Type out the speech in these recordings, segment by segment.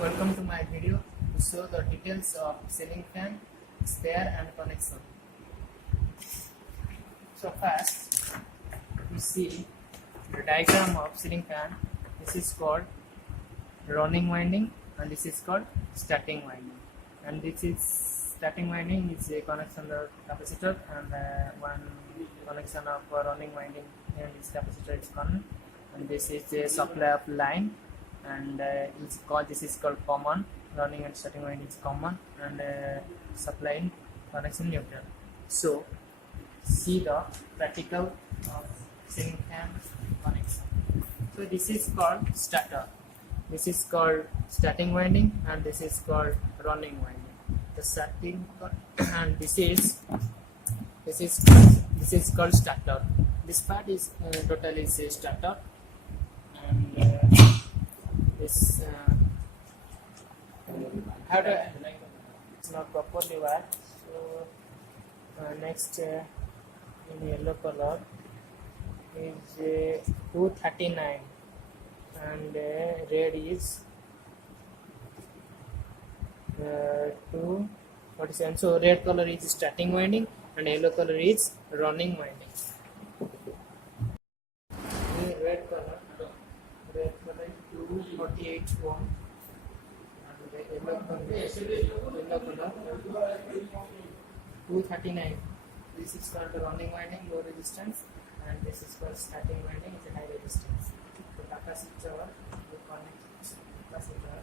Welcome to my video to show the details of ceiling fan, spare and connection. So first, you see the diagram of ceiling fan. This is called running winding and this is called starting winding. And this is starting winding is a connection of capacitor and one connection of running winding and this capacitor is common. And this is the supply of line. And this is called common. Running and starting winding is common and supplying connection neutral. So see the practical of ceiling fan connection. So this is called starter. This is called starting winding and this is called running winding. The starting and this is called starter. This part is totally starter and this how to it's not properly wired. So next in yellow color is 239 and red is 247. So red color is starting winding and yellow color is running winding. Red color is 248 ohm and the yellow color 239. This is called the running winding, low resistance, and this is called starting winding, it's a high resistance. The capacitor will connect capacitor.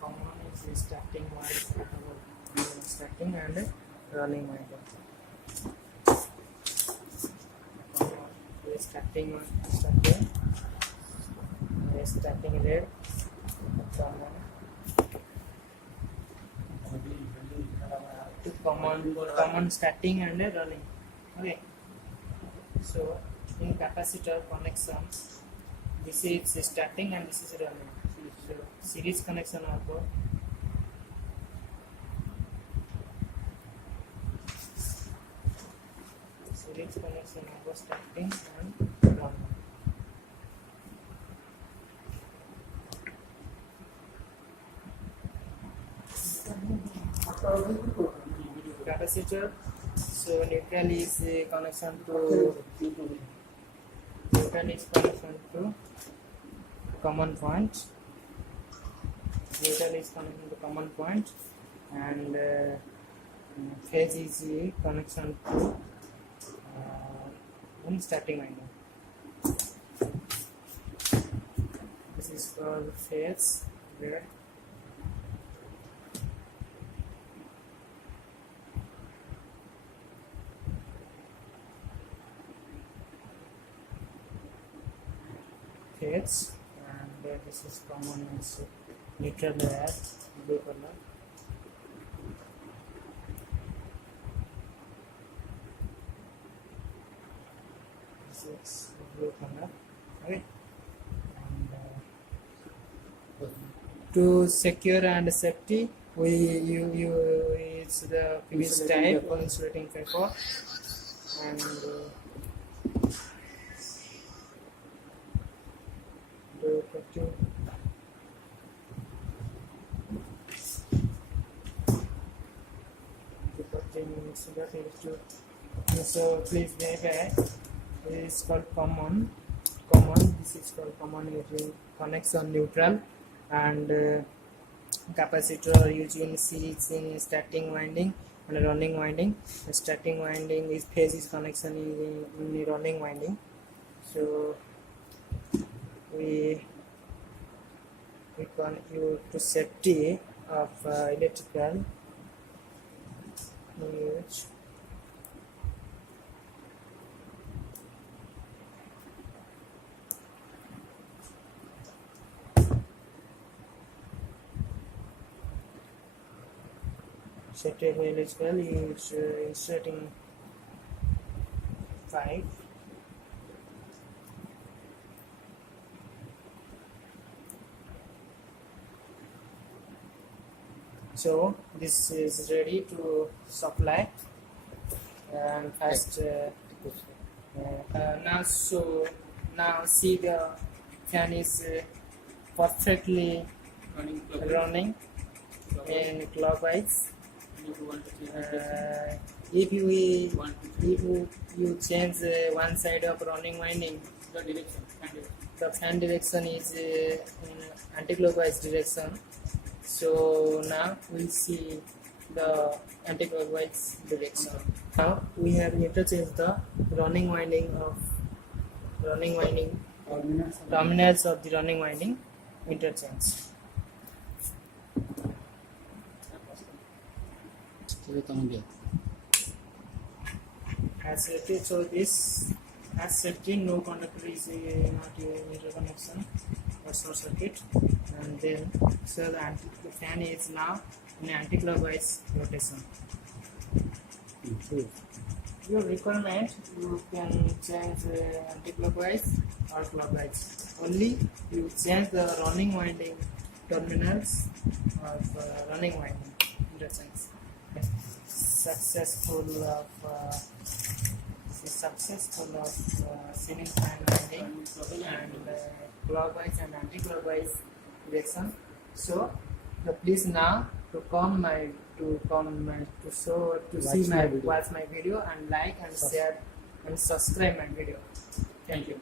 Common is the starting winding, starting and running winding. Starting red, common starting and running. Okay. So in capacitor connection, this is starting and this is running. So series connection are both. Series connection are both starting and running. Capacitor, so neutral is connection to common point. Neutral is connection to common point and phase is connection to starting winding. This is called phase red. Phase and this is common as neutral red, blue color. This is blue color. Okay. And to secure and safety, we use the previous type of insulating paper and so please verify. This is called common. This is called common using connection neutral and capacitor using series in starting winding and running winding. The starting winding is phase is connection in the running winding. So we can use to safety of electrical use safety of electrical is inserting 5. So this is ready to supply and first now see the fan is perfectly running in clockwise. If you want to change the If you want to if you change one side of running winding, the direction and the fan direction is in anti-clockwise direction. So now we see the anti-clockwise direction. Now we have interchanged the running winding terminals of the running winding interchange. As safety, so this as safety, no conductor is not interconnection or short circuit, and then so the fan is now in anti-clockwise rotation. Your requirement, you can change anti-clockwise or clockwise. Only you change the running winding terminals of running winding interchange. Successful of ceiling fan winding and clockwise and anti-clockwise direction. So please now to watch my video and like and share and subscribe my video. Thank you.